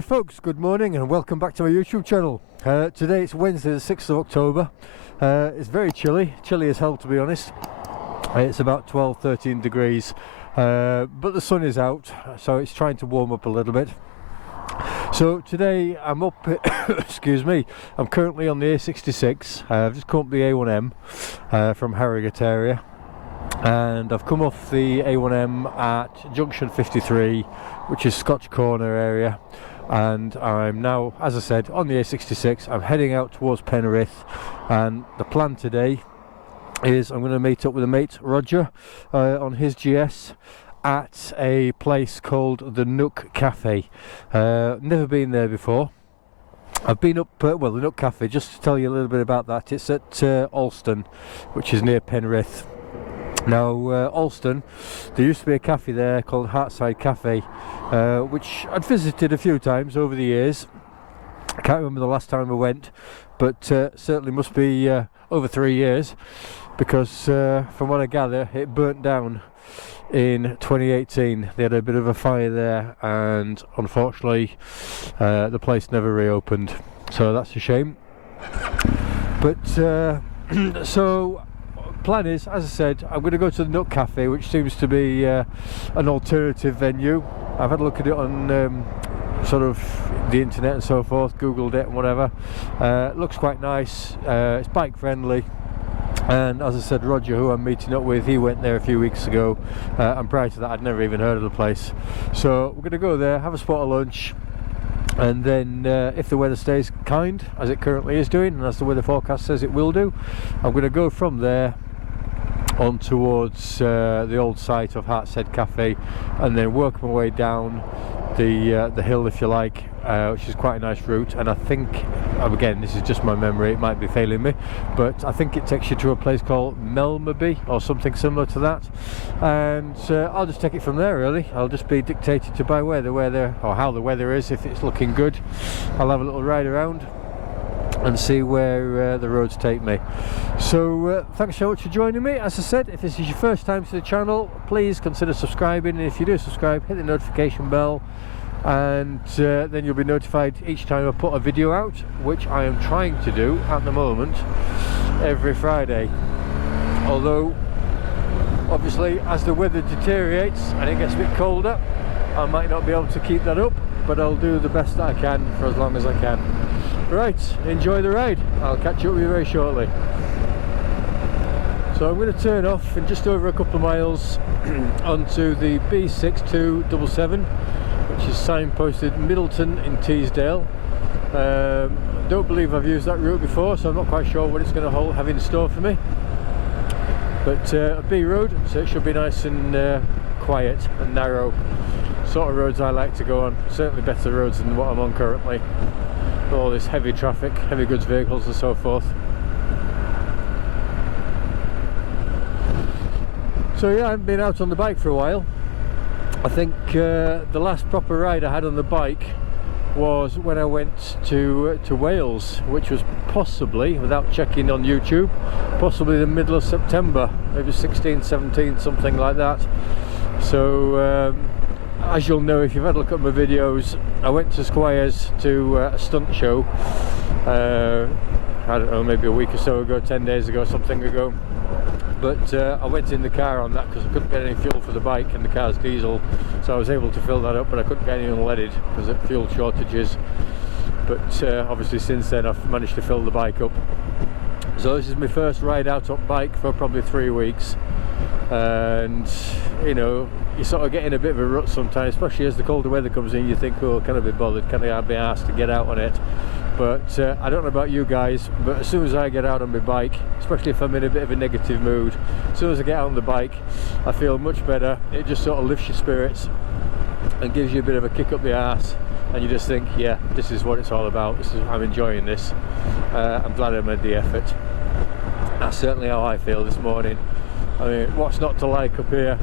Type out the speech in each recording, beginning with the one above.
Hi folks, good morning and welcome back to my YouTube channel. Today it's Wednesday the 6th of October. It's very chilly as hell to be honest. It's about 12-13 degrees, but the sun is out, so it's trying to warm up a little bit. So today I'm up, excuse me, I'm currently on the A66. I've just come up the A1M from Harrogate area, and I've come off the A1M at junction 53, which is Scotch Corner area, and I'm now, as I said, on the A66. I'm heading out towards Penrith, and the plan today is I'm going to meet up with a mate, Roger, on his GS at a place called the Nook Cafe. Never been there before. I've been up, well, the Nook Cafe, just to tell you a little bit about that, it's at Alston, which is near Penrith. Now, Alston, there used to be a cafe there called Hartside Cafe, which I'd visited a few times over the years. I can't remember the last time I went, but certainly must be over 3 years, because from what I gather, it burnt down in 2018. They had a bit of a fire there, and unfortunately the place never reopened, so that's a shame. But so plan is, as I said, I'm going to go to the Nook Cafe, which seems to be an alternative venue. I've had a look at it on sort of the internet and so forth, googled it and whatever. Looks quite nice, it's bike friendly, and as I said, Roger, who I'm meeting up with, he went there a few weeks ago, and prior to that I'd never even heard of the place. So we're going to go there, have a spot of lunch, and then if the weather stays kind, as it currently is doing, and as the weather forecast says it will do, I'm going to go from there on towards the old site of Hartside Cafe, and then work my way down the hill, if you like, which is quite a nice route. And I think, again, this is just my memory, it might be failing me, but I think it takes you to a place called Melmerby or something similar to that, and I'll just take it from there really. I'll just be dictated to by where the weather, or how the weather is. If it's looking good, I'll have a little ride around and see where the roads take me. So thanks so much for joining me. As I said, if this is your first time to the channel, please consider subscribing, and if you do subscribe, hit the notification bell, and then you'll be notified each time I put a video out, which I am trying to do at the moment every Friday. Although obviously as the weather deteriorates and it gets a bit colder, I might not be able to keep that up, but I'll do the best that I can for as long as I can. Right, enjoy the ride. I'll catch up with you very shortly. So I'm going to turn off in just over a couple of miles onto the B6277, which is signposted Middleton in Teesdale. Don't believe I've used that route before, so I'm not quite sure what it's going to have in store for me. But a B road, so it should be nice and quiet and narrow. Sort of roads I like to go on. Certainly better roads than what I'm on currently. All this heavy traffic, heavy goods vehicles and so forth. So yeah, I haven't been out on the bike for a while. I think the last proper ride I had on the bike was when I went to Wales, which was possibly, without checking on YouTube, possibly the middle of September, maybe 16, 17, something like that. So as you'll know if you've had a look at my videos, I went to Squires to a stunt show, I don't know, maybe a week or so ago, 10 days ago, something ago. But I went in the car on that because I couldn't get any fuel for the bike, and the car's diesel, so I was able to fill that up, but I couldn't get any unleaded because of fuel shortages. But obviously since then I've managed to fill the bike up. So this is my first ride out on bike for probably 3 weeks, and you know, you sort of get in a bit of a rut sometimes, especially as the colder weather comes in. You think, oh, can I be bothered, can I be asked to get out on it? But I don't know about you guys, but as soon as I get out on my bike, especially if I'm in a bit of a negative mood, as soon as I get out on the bike, I feel much better. It just sort of lifts your spirits and gives you a bit of a kick up the arse, and you just think, yeah, this is what it's all about. I'm enjoying this. I'm glad I made the effort. That's certainly how I feel this morning. I mean, what's not to like up here?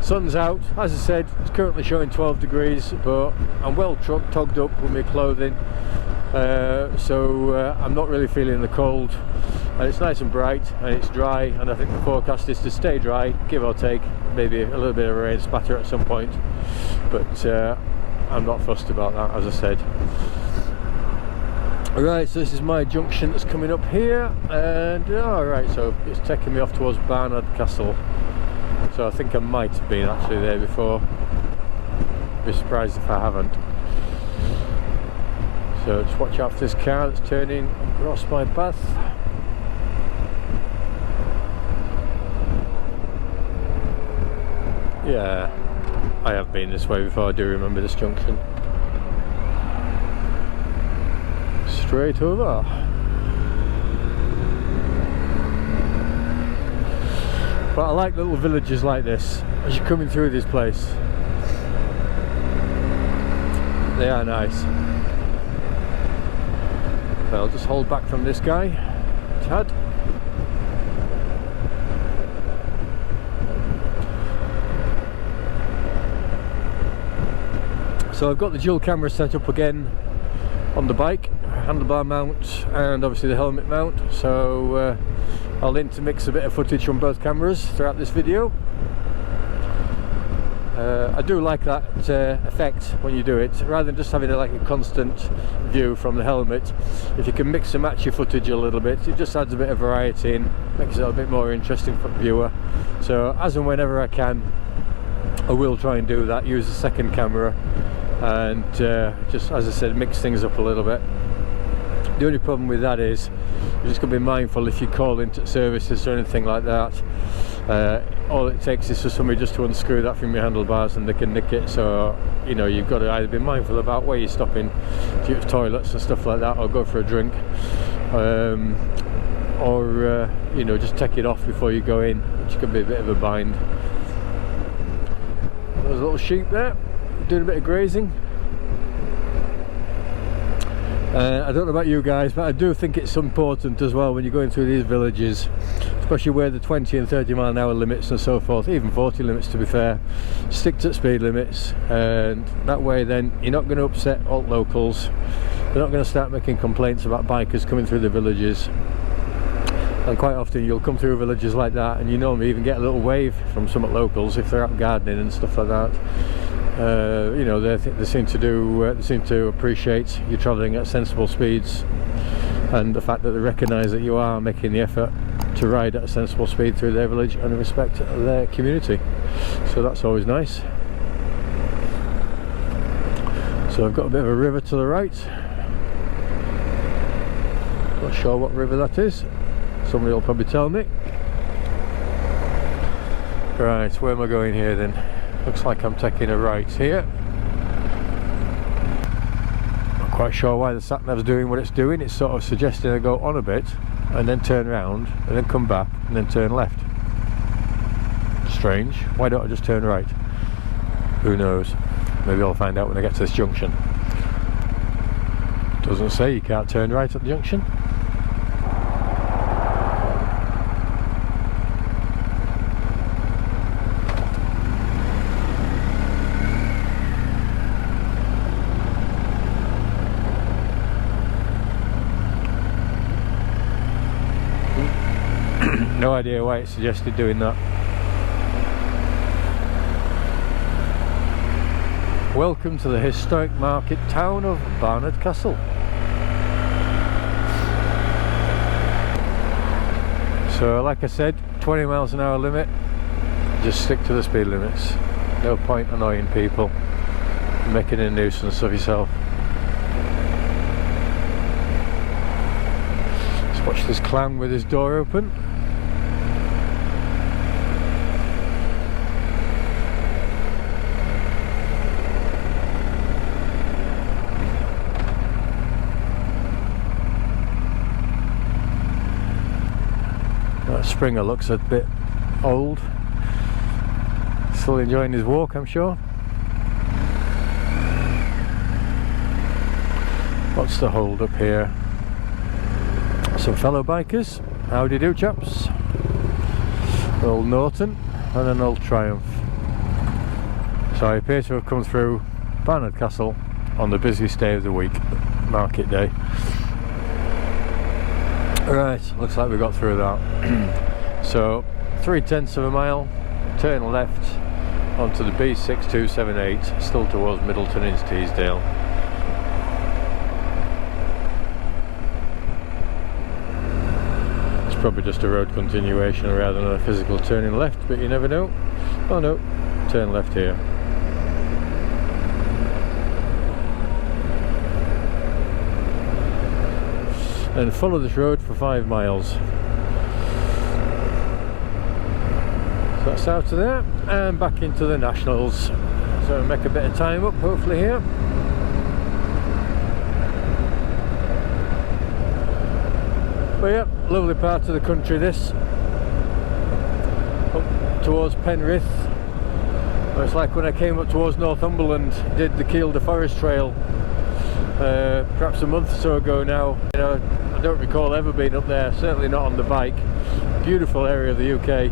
Sun's out, as I said, it's currently showing 12 degrees, but I'm well togged up with my clothing. So I'm not really feeling the cold, and it's nice and bright and it's dry, and I think the forecast is to stay dry, give or take maybe a little bit of rain spatter at some point. But I'm not fussed about that, as I said. Right, so this is my junction that's coming up here, and alright, so it's taking me off towards Barnard Castle. So I think I might have been actually there before. Be surprised if I haven't. So just watch out for this car that's turning across my path. Yeah, I have been this way before. I do remember this junction. Straight over. But I like little villages like this as you're coming through this place. They are nice. But I'll just hold back from this guy, tad. So I've got the dual camera set up again on the bike, handlebar mount and obviously the helmet mount, so I'll intermix a bit of footage from both cameras throughout this video. I do like that effect when you do it, rather than just having like a constant view from the helmet. If you can mix and match your footage a little bit, it just adds a bit of variety in, makes it a bit more interesting for the viewer. So as and whenever I can, I will try and do that, use the second camera and just, as I said, mix things up a little bit. The only problem with that is you're just going to be mindful if you call into services or anything like that. All it takes is for somebody just to unscrew that from your handlebars and they can nick it. So you know, you've got to either be mindful about where you're stopping to use toilets and stuff like that, or go for a drink, or you know, just take it off before you go in, which could be a bit of a bind. There's a little sheep there doing a bit of grazing. I don't know about you guys, but I do think it's important as well when you're going through these villages, especially where the 20 and 30 mile an hour limits and so forth, even 40 limits to be fair, stick to speed limits, and that way then you're not going to upset all locals. They're not going to start making complaints about bikers coming through the villages. And quite often you'll come through villages like that and you normally even get a little wave from some locals if they're out gardening and stuff like that. You know, they seem to appreciate you travelling at sensible speeds, and the fact that they recognise that you are making the effort to ride at a sensible speed through their village and respect their community. So that's always nice. So I've got a bit of a river to the right. Not sure what river that is. Somebody will probably tell me. Right, where am I going here then? Looks like I'm taking a right here. Not quite sure why the sat-nav's doing what it's doing. It's sort of suggesting I go on a bit and then turn around and then come back and then turn left. Strange. Why don't I just turn right? Who knows? Maybe I'll find out when I get to this junction. Doesn't say you can't turn right at the junction. No idea why it suggested doing that. Welcome to the historic market town of Barnard Castle. So like I said, 20 miles an hour limit, just stick to the speed limits. No point annoying people, making a nuisance of yourself. Let's watch this clown with his door open. Springer looks a bit old, still enjoying his walk, I'm sure. What's the hold up here? Some fellow bikers. How do you do, chaps? An old Norton and an old Triumph. So I appear to have come through Barnard Castle on the busiest day of the week, market day. Right, looks like we got through that. So 3/10 of a mile, turn left, onto the B6278, still towards Middleton in Teesdale. It's probably just a road continuation rather than a physical turning left, but you never know. Oh no, turn left here. And follow this road for 5 miles. So that's out of there and back into the Nationals. So make a bit of time up hopefully here. But yeah, lovely part of the country this. Up towards Penrith. Well, it's like when I came up towards Northumberland, did the Kielder Forest Trail perhaps a month or so ago now. You know, I don't recall ever being up there, certainly not on the bike. Beautiful area of the UK.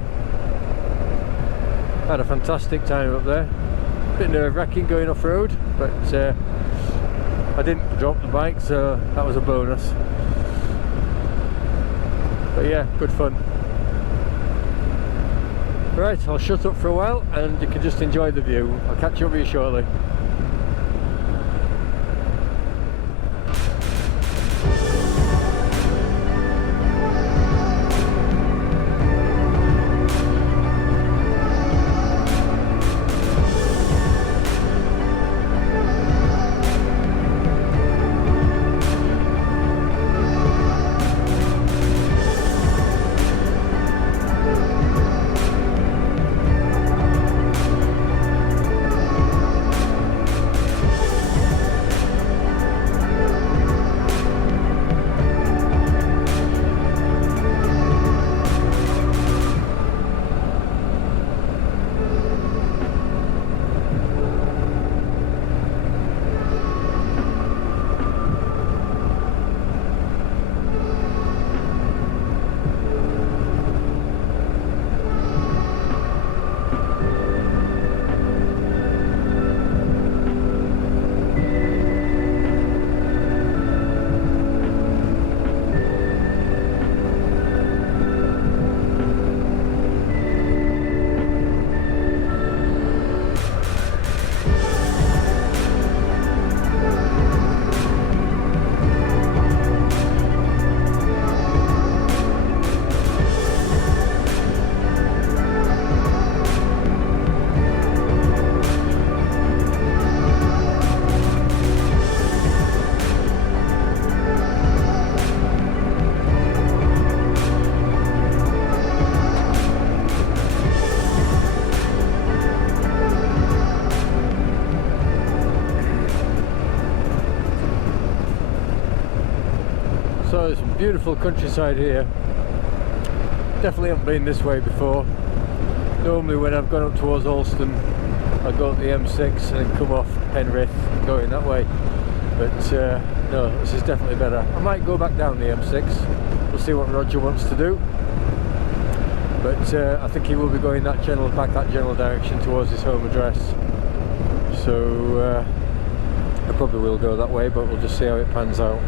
Had a fantastic time up there. Bit nerve-wracking going off-road, but I didn't drop the bike, so that was a bonus. But yeah, good fun. Right, I'll shut up for a while and you can just enjoy the view. I'll catch up with you shortly. So there's some beautiful countryside here. Definitely haven't been this way before. Normally when I've gone up towards Alston, I go up the M6 and come off Penrith going that way. But no, this is definitely better. I might go back down the M6. We'll see what Roger wants to do. But I think he will be going back that general direction towards his home address. So I probably will go that way, but we'll just see how it pans out.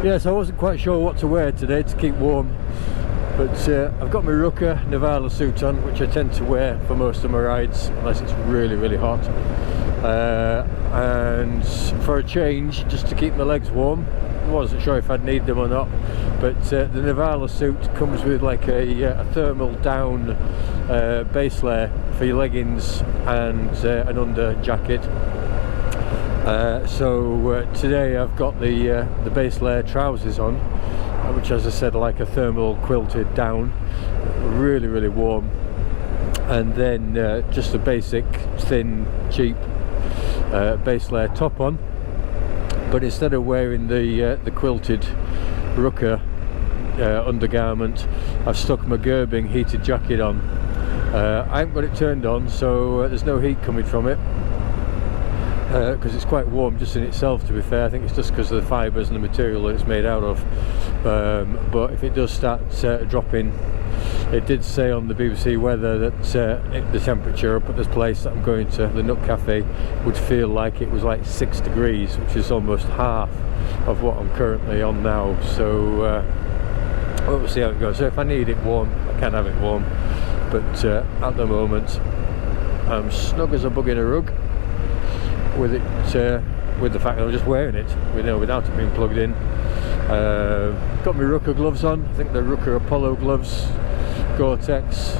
Yes, I wasn't quite sure what to wear today to keep warm, but I've got my Rucker Nirvana suit on, which I tend to wear for most of my rides, unless it's really, really hot. And for a change, just to keep my legs warm, I wasn't sure if I'd need them or not, but the Nirvana suit comes with like a thermal down base layer for your leggings and an under jacket. So today I've got the base layer trousers on, which, as I said, are like a thermal quilted down, really, really warm, and then just a basic thin cheap base layer top on. But instead of wearing the quilted Rucker undergarment, I've stuck my Gerbing heated jacket on. I haven't got it turned on, so there's no heat coming from it. Because it's quite warm just in itself, to be fair. I think it's just because of the fibres and the material that it's made out of. But if it does start dropping, it did say on the BBC weather that the temperature up at this place that I'm going to, the Nook Cafe, would feel like it was like 6 degrees, which is almost half of what I'm currently on now. So But we'll see how it goes. So if I need it warm, I can have it warm, but at the moment I'm snug as a bug in a rug with it, with the fact that I'm just wearing it, without it being plugged in. Got my Rucker gloves on. I think they're Rucker Apollo gloves, Gore-Tex,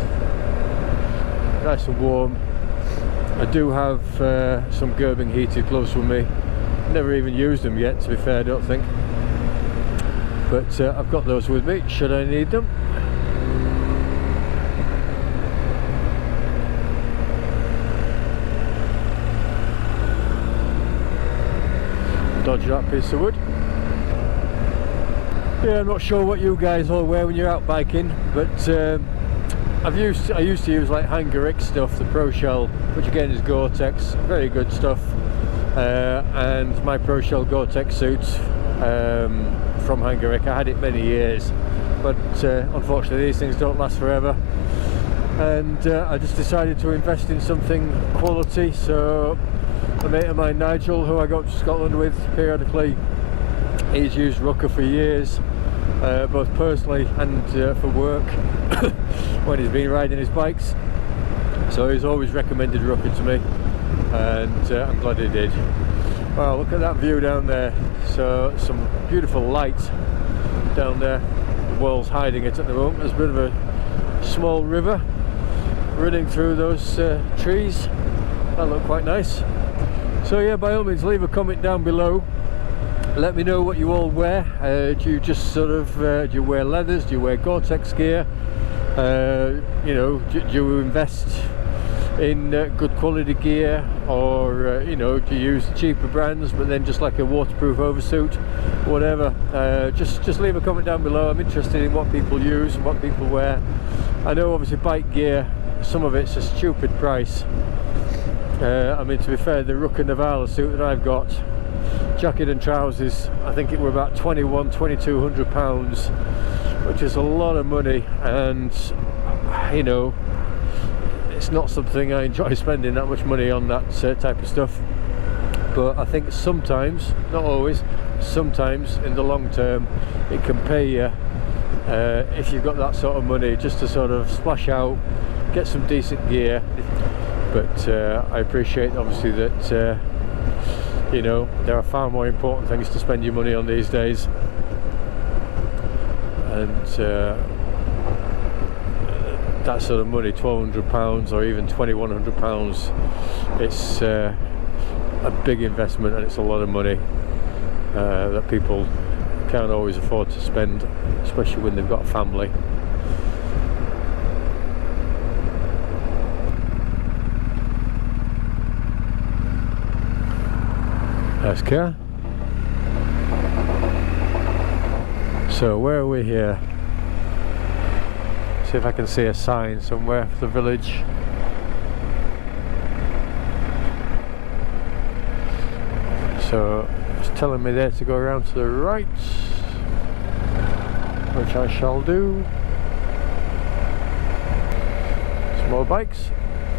nice and warm. I do have some Gerbing heated gloves with me. Never even used them yet, to be fair, I don't think. But I've got those with me, should I need them. Dodge that piece of wood. Yeah, I'm not sure what you guys all wear when you're out biking, but I used to use like Hangerick stuff, the Pro Shell, which again is Gore-Tex, very good stuff, and my Pro Shell Gore-Tex suits from Hangerick. I had it many years, but unfortunately these things don't last forever, and I just decided to invest in something quality. So a mate of mine, Nigel, who I go to Scotland with periodically, he's used Rucker for years, both personally and for work when he's been riding his bikes. So he's always recommended Rucker to me, and I'm glad he did. Well, look at that view down there. So some beautiful light down there. The wall's hiding it at the moment. There's a bit of a small river running through those trees. That look quite nice. So yeah, by all means leave a comment down below. Let me know what you all wear. Do you just sort of, do you wear leathers? Do you wear Gore-Tex gear? You know, do you invest in good quality gear, or you know, do you use cheaper brands but then just like a waterproof oversuit, whatever? Just leave a comment down below. I'm interested in what people use and what people wear. I know obviously bike gear, some of it's a stupid price. I mean, to be fair, the Rucker Navala suit that I've got, jacket and trousers, I think it were about £2,200, which is a lot of money, and you know, it's not something I enjoy spending that much money on, that type of stuff. But I think sometimes, not always, sometimes in the long term it can pay you if you've got that sort of money, just to sort of splash out, get some decent gear. But I appreciate obviously that you know, there are far more important things to spend your money on these days, and that sort of money, £1,200 or even £2,100, it's a big investment, and it's a lot of money that people can't always afford to spend, especially when they've got a family. Nice car. So where are we here? See if I can see a sign somewhere for the village. So it's telling me there to go around to the right, which I shall do. Some more bikes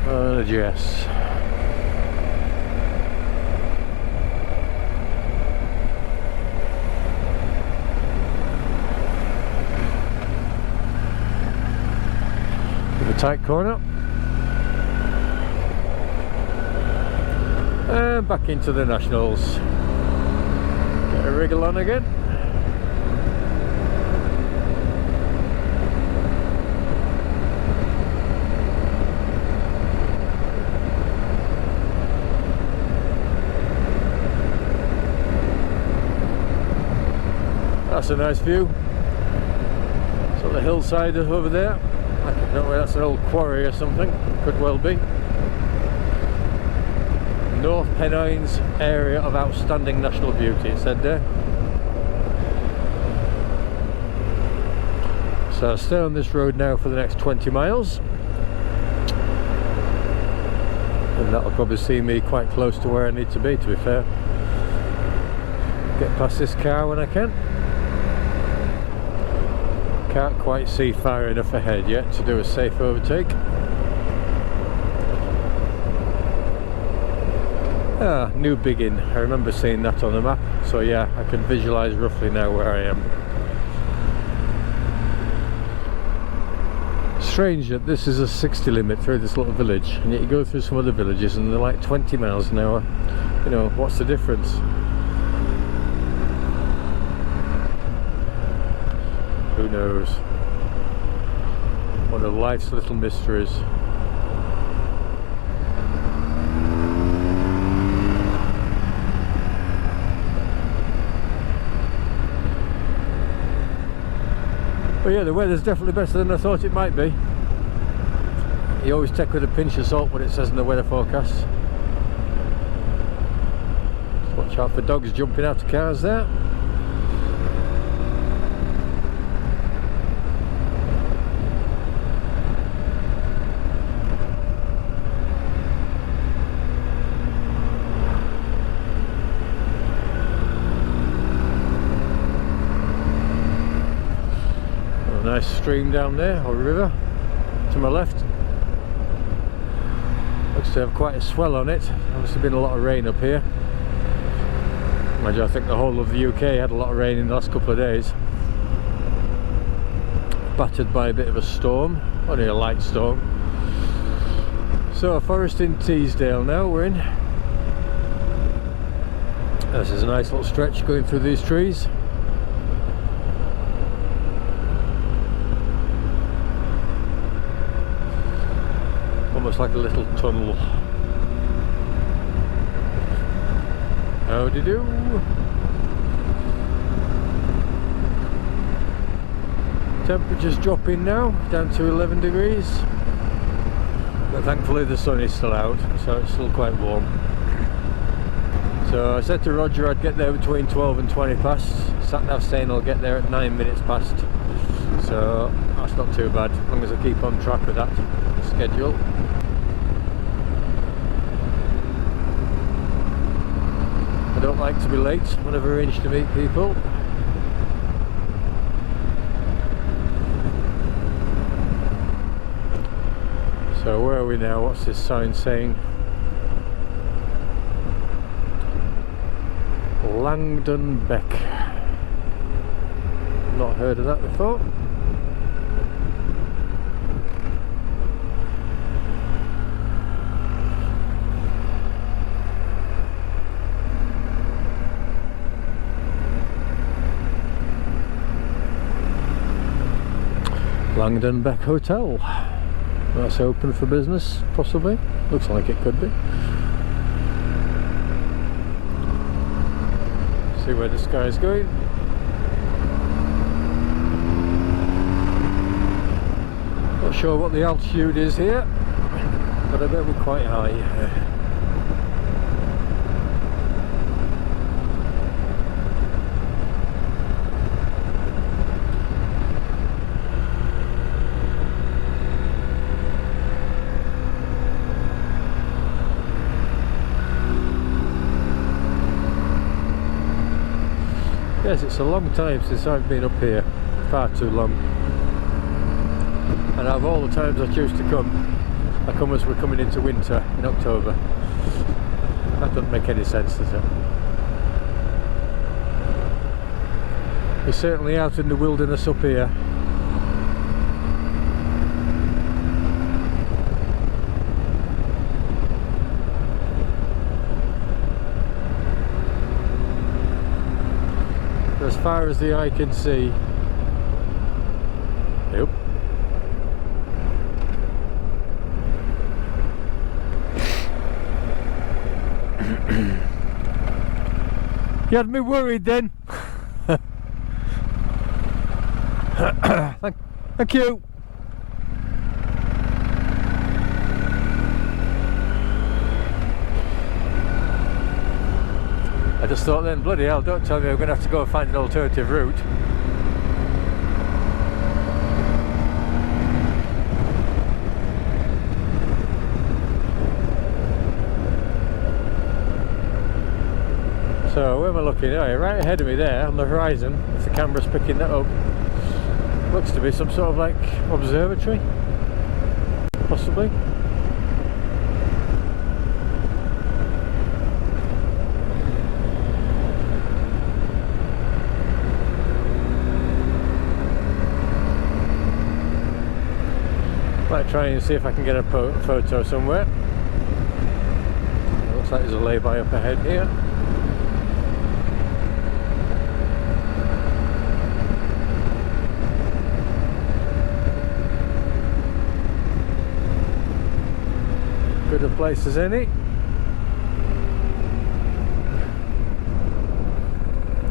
and a GS. Tight corner, and back into the Nationals. Get a wriggle on again. That's a nice view. It's on the hillside over there. I don't know where, that's an old quarry or something, could well be. North Pennines area of outstanding national beauty, it said there. So I'll stay on this road now for the next 20 miles, and that'll probably see me quite close to where I need to be fair. Get past this car when I can. Can't quite see far enough ahead yet to do a safe overtake. Ah, New Biggin. I remember seeing that on the map, so yeah, I can visualise roughly now where I am. strange that this is a 60 limit through this little village, and yet you go through some other villages and they're like 20 miles an hour. You know, what's the difference? Who knows? One of life's little mysteries. But yeah, the weather's definitely better than I thought it might be. You always take with a pinch of salt what it says in the weather forecast. Just watch out for dogs jumping out of cars there. Nice stream down there, or river, to my left. Looks to have quite a swell on it. Obviously been a lot of rain up here. Imagine, I think the whole of the UK had a lot of rain in the last couple of days. Battered by a bit of a storm, only a light storm. So, a forest in Teesdale now we're in. This is a nice little stretch going through these trees. Almost like a little tunnel. Howdy do. Temperature's dropping now, down to 11 degrees. But thankfully the sun is still out, so it's still quite warm. So I said to Roger I'd get there between 12 and 20 past. Sat nav saying I'll get there at 9 minutes past. So that's not too bad, as long as I keep on track with that schedule. I don't like to be late when I've arranged to meet people. So where are we now? What's this sign saying? Langdon Beck. Not heard of that before. Langdon Beck Hotel. That's open for business, possibly. Looks like it could be. See where this guy is going. Not sure what the altitude is here, but I bet we're quite high. Yes, it's a long time since I've been up here, far too long. And out of all the times I choose to come, I come as we're coming into winter in October. That doesn't make any sense, does it? We're certainly out in the wilderness up here. As far as the eye can see. Nope. You had me worried then. Thank you. I just thought then, bloody hell, don't tell me I'm going to have to go and find an alternative route. So where am I looking? Oh, right ahead of me there on the horizon, if the camera's picking that up, looks to be some sort of like observatory, possibly. Might try and see if I can get a photo somewhere. Looks like there's a lay-by up ahead here. Good a place as any.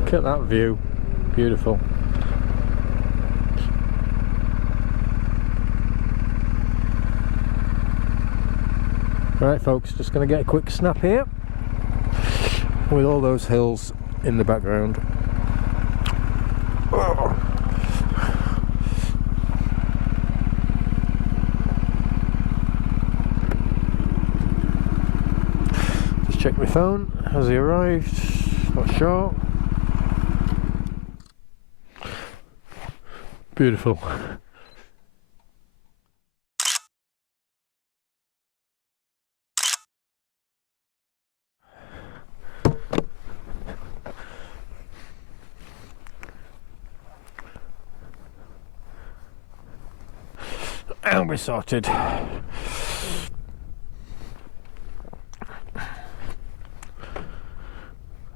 Look at that view, beautiful. Right folks, just going to get a quick snap here with all those hills in the background. Oh. Just check my phone. Has he arrived? Not sure. Beautiful. And we're sorted.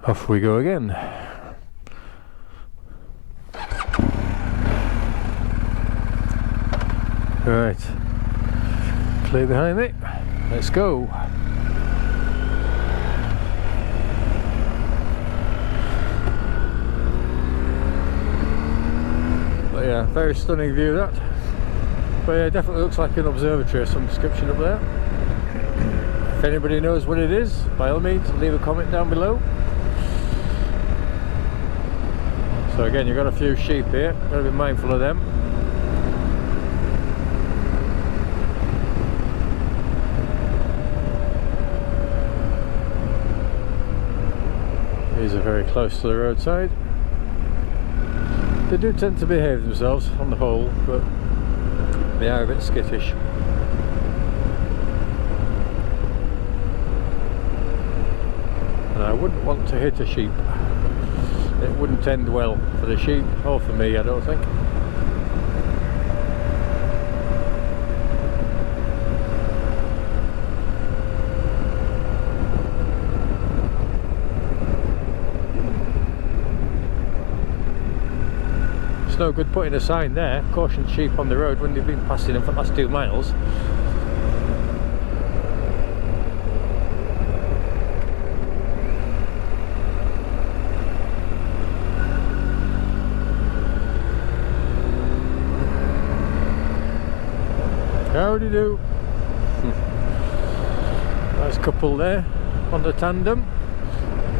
Off we go again. Right, clear behind me. Let's go. But yeah, very stunning view that. But yeah, it definitely looks like an observatory of some description up there. If anybody knows what it is, by all means leave a comment down below. So again, you've got a few sheep here, got to be mindful of them. These are very close to the roadside. They do tend to behave themselves on the whole, but they are a bit skittish. And I wouldn't want to hit a sheep. It wouldn't end well for the sheep, or for me, I don't think. It's no good putting a sign there, caution sheep on the road, when they've been passing them for the last 2 miles. Howdy do. Nice couple there on the tandem.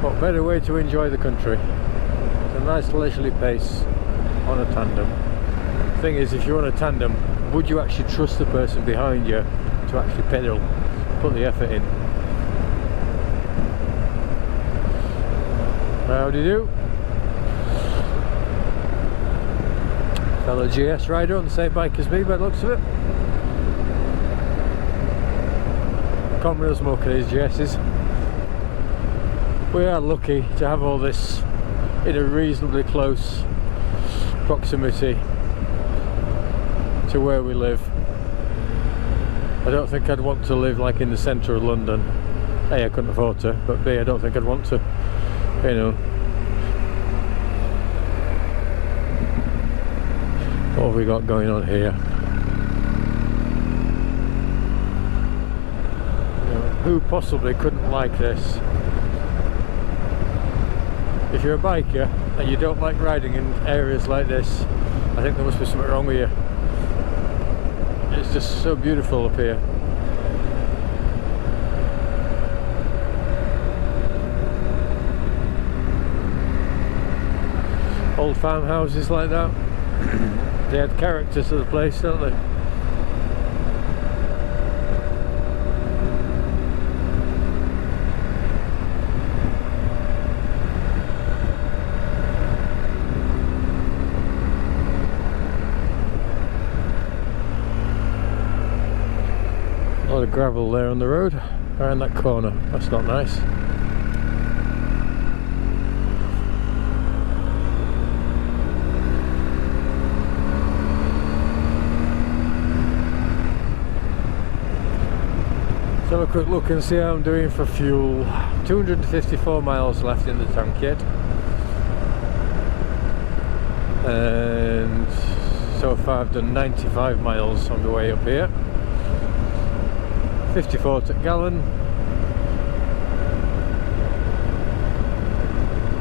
What better way to enjoy the country? It's a nice leisurely pace on a tandem. The thing is, if you're on a tandem, would you actually trust the person behind you to actually pedal, put the effort in? Howdy do. Fellow GS rider on the same bike as me by the looks of it. Can't really smoke these GS's. We are lucky to have all this in a reasonably close proximity to where we live. I don't think I'd want to live like in the centre of London. A, I couldn't afford to, but B, I don't think I'd want to, you know. What have we got going on here? Who possibly couldn't like this? If you're a biker and you don't like riding in areas like this, I think there must be something wrong with you. It's just so beautiful up here. Old farmhouses like that. They add character to the place, don't they? A lot of gravel there on the road around that corner. That's not nice. have a quick look and see how I'm doing for fuel. 254 miles left in the tank yet, and so far I've done 95 miles on the way up here. 54 to gallon.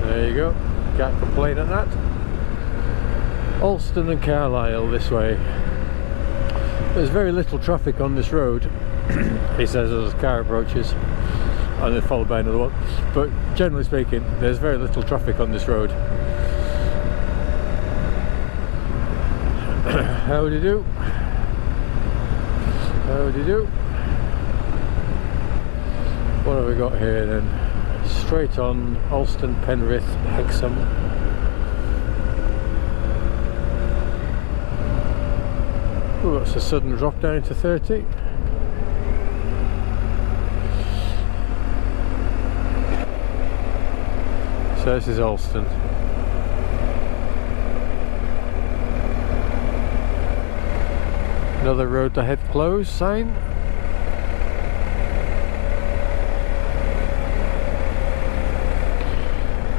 There you go, can't complain at that. Alston and Carlisle this way. There's very little traffic on this road, he says as the car approaches, and then followed by another one. But generally speaking, there's very little traffic on this road. How do you do? How do you do? What have we got here then? Straight on Alston, Penrith, Hexham. Oh, that's a sudden drop down to 30. So this is Alston. Another road ahead closed sign.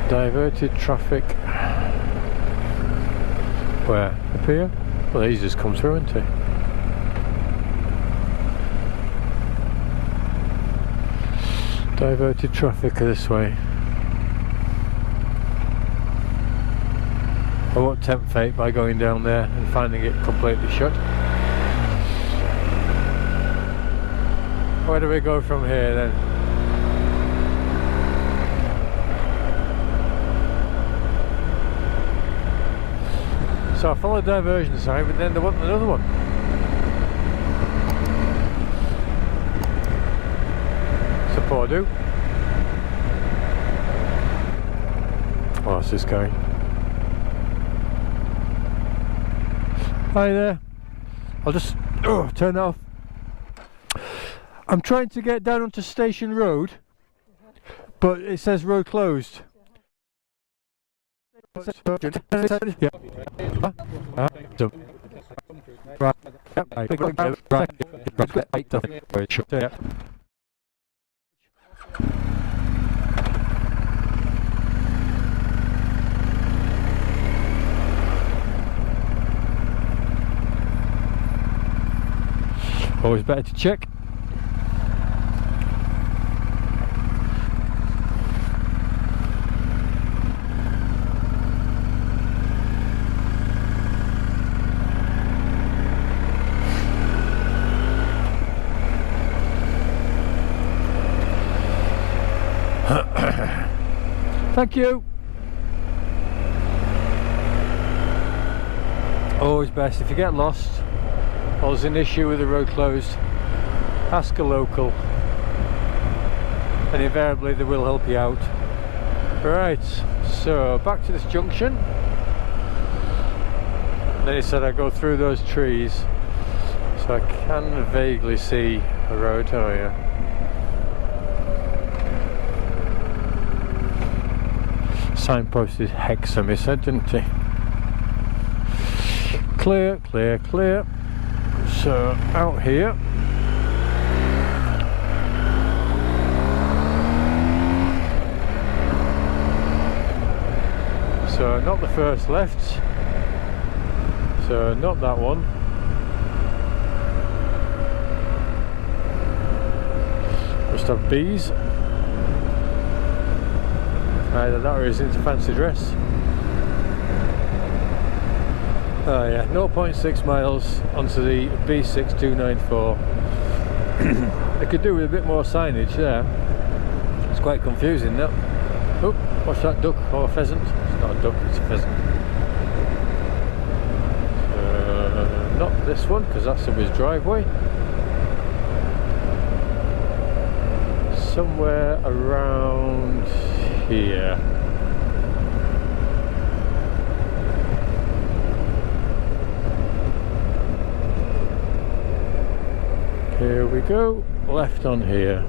Diverted traffic. Where? Up here? Well, he's just come through, hasn't he? Diverted traffic this way. I won't tempt fate by going down there and finding it completely shut. Where do we go from here then? So I followed the diversion sign, but then there wasn't another one. So poor do. Oh, what's this guy? Hi there. I'll just turn that off. I'm trying to get down onto Station Road, but it says road closed. Yeah. Always better to check. Thank you. Always best if you get lost or there's an issue with the road closed, ask a local and invariably they will help you out. Right, so back to this junction. Then he said I go through those trees, so I can vaguely see a road. Oh yeah. Signpost is Hexham, he said, didn't he? Clear, clear, clear. So out here. So not the first left. So not that one. Must have B's. Either that or he's into fancy dress. Oh yeah, 0.6 miles onto the B6294. They could do with a bit more signage there. It's quite confusing now. Oh, what's that, duck or pheasant? It's not a duck, it's a pheasant. Not this one, because that's in his driveway. Somewhere around here. Here we go, left on here.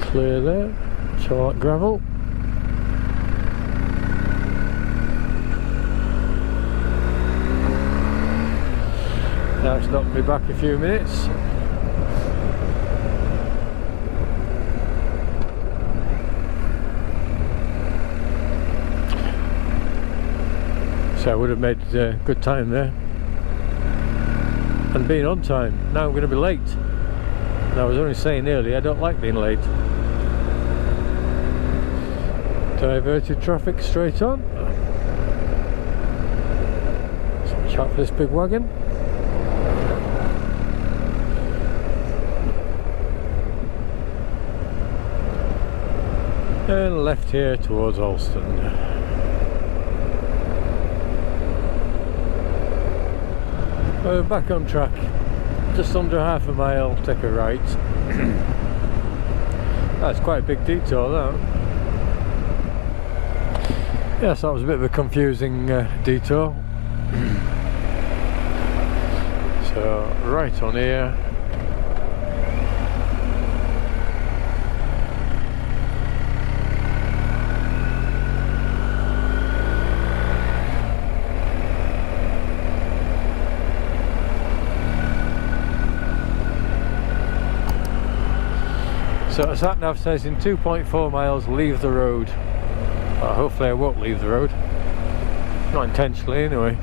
Clear there, short gravel. That's knocked me back a few minutes. So I would have made good time there and been on time. Now I'm going to be late. And I was only saying earlier I don't like being late. Diverted traffic straight on. Let's watch out for this big wagon. And left here towards Alston. We're back on track. Just under half a mile, take a right. That's quite a big detour, that. Yes, that was a bit of a confusing detour. So, right on here. So the sat nav says in 2.4 miles leave the road. Well, hopefully I won't leave the road. Not intentionally anyway.